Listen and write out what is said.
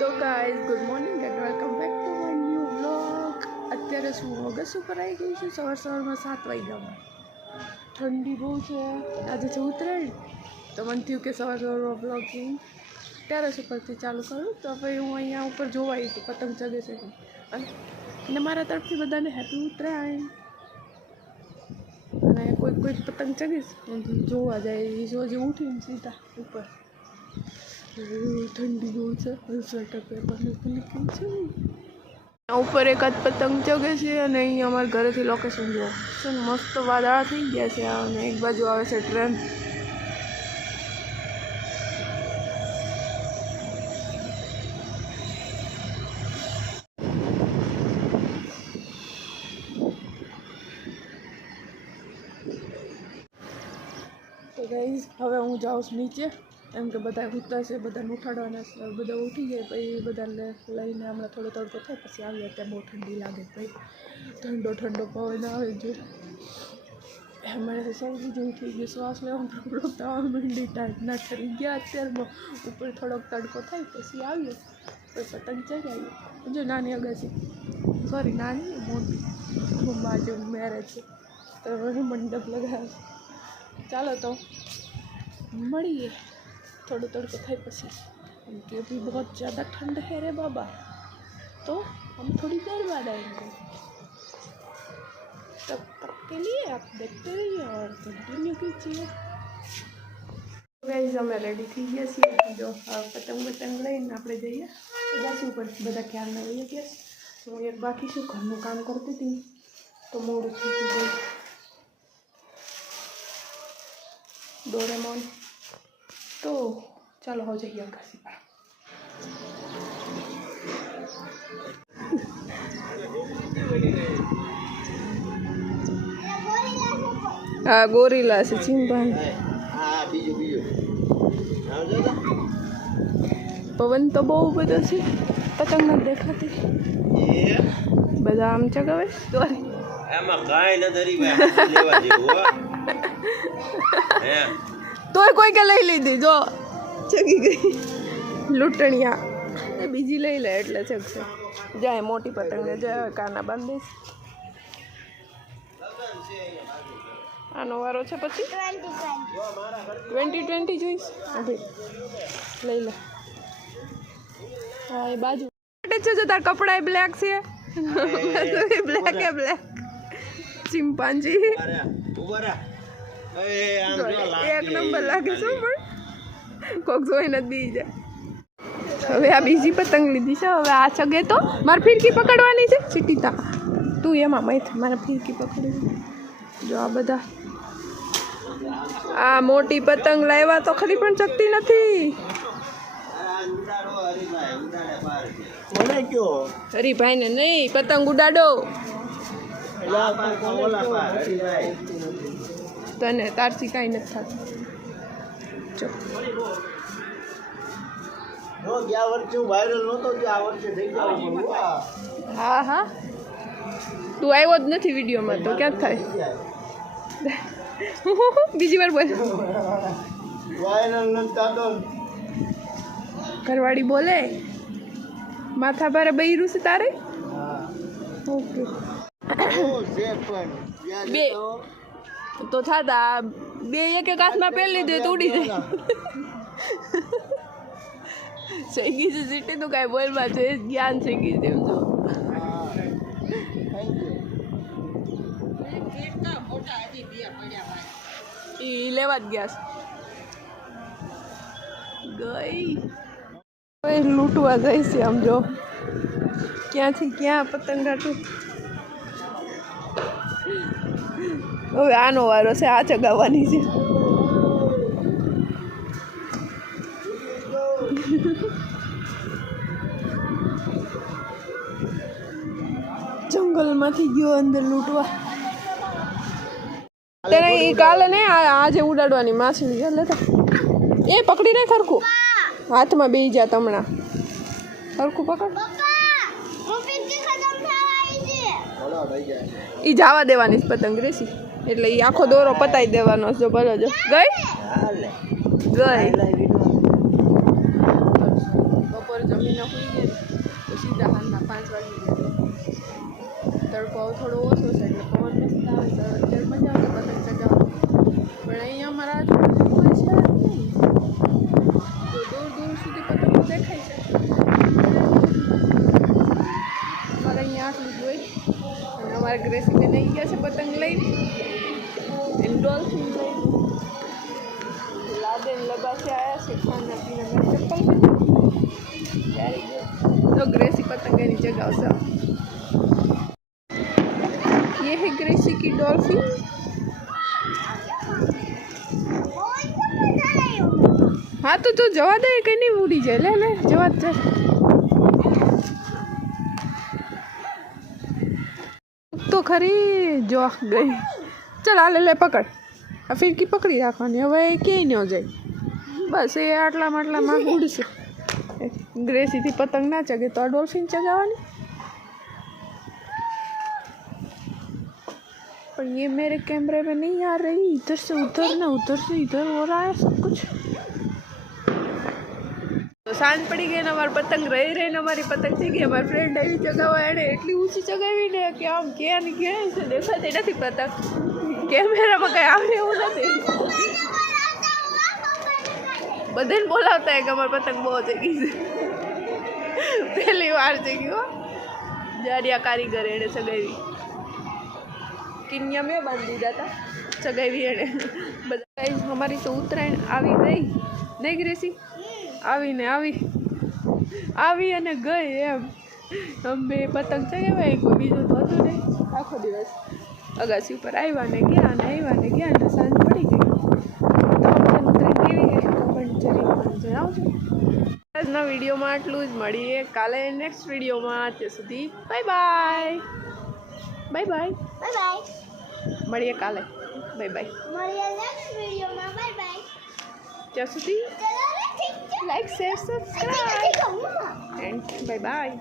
તો guys good morning and welcome back to my new vlog. અત્યારે શું August ઉપર આવી ગઈ છું. સવારમાં 7 વાગ્યામાં ઠંડી બહુ છે. આજે છે ઉત્તરાયણ, તો મને થયું કે સવારમાં બ્લોગિંગ ટેરેસ ઉપરથી ચાલુ કરું. તો પછી હું અહીંયા ઉપર જોવા આવી હતી પતંગ ચગે છે અને મારા તરફથી બધાને હેપી ઉત્તરાયણ. અને કોઈ પતંગ ચગીશ જોવા જાય એ હજી ઉઠીને સીધા ઉપર. ઠંડી બહુ છે, સ્વેટર પેપરને નીકળી છે. ઉપર એકાદ પતંગ ચગે છે અને અહીંયા અમારા ઘરેથી લોકેશન જોવા છે. મસ્ત વાદળા થઈ ગયા છે અને એક બાજુ આવે છે ટ્રેન. તો ગાઈઝ હવે હું જાઉં છું નીચે, એમ કે બધા ઉઠતા છે, બધાને ઉઠાડવાના છે. બધા ઉઠી જાય પછી બધાને લઈને હમણાં થોડો તડકો થાય પછી આવીએ. ત્યાં બહુ ઠંડી લાગે, પછી ઠંડો પવન આવે જો. અમારે તો શરદી જેવું થઈ ગયું, શ્વાસ લેવામાં પ્રોબ્લેમ થવા માંડી, ટાઈટના ઠરી ગયા. અત્યારમાં ઉપર થોડોક તડકો થાય પછી આવીએ, પછી પતંગ ચગાવીએ. જો નાની અગાસી, સોરી નાની મોટી મમ્મા જેવું મેરેજ છે તો મને મંડપ લગાવે. ચાલો તો મળીએ थोड़ा तड़को थाई पसी, क्योंकि अभी बहुत ज़्यादा ठंड है रे बाबा, तो हम थोड़ी देर बाद आएंगे. तब तक के लिए आप देखते रहिए और कंटिन्यू कीजिए. गाइस અમે રેડી થઈ ગયા છીએ. જો પતંગ લઈને આપણે જઈએ અગાસી ઉપર. બધા ખ્યાલમાં રહીએ ગયા. હું એક બાકી છું, ઘરનું કામ કરતી હતી તો મોડું થઈ ગયું. डोरेमोन. तो चलो हो जाइए अगासी पर. हाँ गोरीला से चिंपांजी. पवन तो बहु बधो छे, पतंग न देखाती. बधा आम चगावे सॉरी एमा काई नथी लेवा जेवो. तो कोई के लई लीधी जो चगी गई लूटणिया. बीजी लई ले એટલે ચગશે. જાય મોટી પતંગને જાય કાના બાંધીશ. આનો વારો છે પછી 2020 જોઈશ. અભી લઈ લે. હા એ બાજુ છે જો તાર કપડા બ્લેક છે. બ્લેક હે બ્લેક ચિંપાંજી. એક નંબર લાગે છે પણ કોક જોઈને બી જાય. હવે આ બીજી પતંગ લીધી છે. હવે આ ચગે તો મારે ફિરકી પકડવાની છે. ચીટીતા તું એમાં મય મારે ફિરકી પકડવી. જો આ બધા આ મોટી પતંગ લાવ્યા તો ખરી પણ ચકતી નથી. હરીભાઈ ને નહીં પતંગ ઉડાડો. તને તારથી કાંઈ નથી થતું. જો હા હા તું આવ્યો જ નથી વિડીયોમાં તો ક્યાં થાય. બીજી વાર બોલ. ઘરવાળી બોલે માથા ભારે બૈરું છે તારે. ઓકે બે તો થતા બે એક હાથમાં પહેરી લીધે તો ઉડી જાય. શીખી છે સીટી તો કાંઈ બોલવા છે જ્ઞાન શીખી છે. એમ તો એ લેવા જ ગયા ગઈ. લૂંટવા જાય છે. આમ જો ક્યાંથી ક્યાં પતંગ રાટું. હવે આનો વારો છે, આ ચગાવવાની છે. જંગલમાંથી ગયો અંદર લૂંટવા. તેને એ કાલે ને આજે ઉડાડવાની માછલી લેતા. એ પકડી ને ખરખું હાથમાં બેસી જા તમણા. ખરખું પકડ. એ જવા દેવાની પતંગ રેસી એટલે એ આખો દોરો પતાવી દેવાનો. જો ભલો જો ગઈ ગઈ. બપોર જો જમીને સુઈ ગઈ તો સીધા હાલના 5 વાગી ગયા. તડકો થોડો ઓછો છે એટલે પવન મસ્ત આવે છે. અત્યારે મજા આવે પતંગ ચગાવવાની. પણ અહીંયા અમારા આજુબાજુ કોઈ છે નહીં, તો દૂર દૂર સુધી પતંગો દેખાય છે. અમારે અહીંયા આટલું જ હોય. અને અમારે ગ્રેસીબેન આવી ગયા છે પતંગ લઈને, એને ડોલ્ફિન લઈને લાદેન લબાસે આવ્યા છે. ખાના પીના ચપ્પલ ત્યારે તો ग्रेसी पतंग नहीं जगावसा. ये है ग्रेसी की डॉल्फिन. हाँ तो जवा दे कहीं नहीं उड़ी जाए. ले ले जवा दे. तो खरी जो गई. चल आ ले पकड़. आ फिरकी पकड़ी રાખવાની. હવે ક્યાંય ન જાય. બસ એ આટલામાં ઉડશે. ग्रेसी थी पतंग ना चगे तो डॉल्फिन चगावानी. पर ये मेरे कैमरे में नहीं आ रही. इधर से उधर ना उधर से इधर हो रहा है सब कुछ. तो सांझ पड़ी गई ने हमारी पतंग रही ने हमारी पतंग थी गई. हमारी फ्रेंड आई चगावा एने एटली ऊंची चगावी ने कि आम क्या नहीं क्या से देखाती नहीं पतंग. कैमरा में कहीं आवे એવું નથી. બધાને બોલાવતા है कि हमारी पतंग बहुत जगी છે. पहली बार जगी हो. जारिया कारीगर एने चगावी. किनिया में बांध दीदा था. चगावी एने. બધા हमारी तो उत्तरायण આવી ગઈ નહીં ગ્રેસી. આવીને આવી અને ગઈ એમ. અમે પતંગ ચગાવ્યા. કોઈ બીજું તો હતું નહીં. આખો દિવસ અગાસી ઉપર આવ્યા ને ગયા ને સાંજ પડી ગઈ. જણાવજો. આજના વિડીયોમાં આટલું જ. મળીએ કાલે નેક્સ્ટ વિડીયોમાં. ત્યાં સુધી બાય બાય. મળીએ કાલે. મળીએ નેક્સ્ટ વિડીયોમાં. બાય. ત્યાં સુધી like share subscribe and by.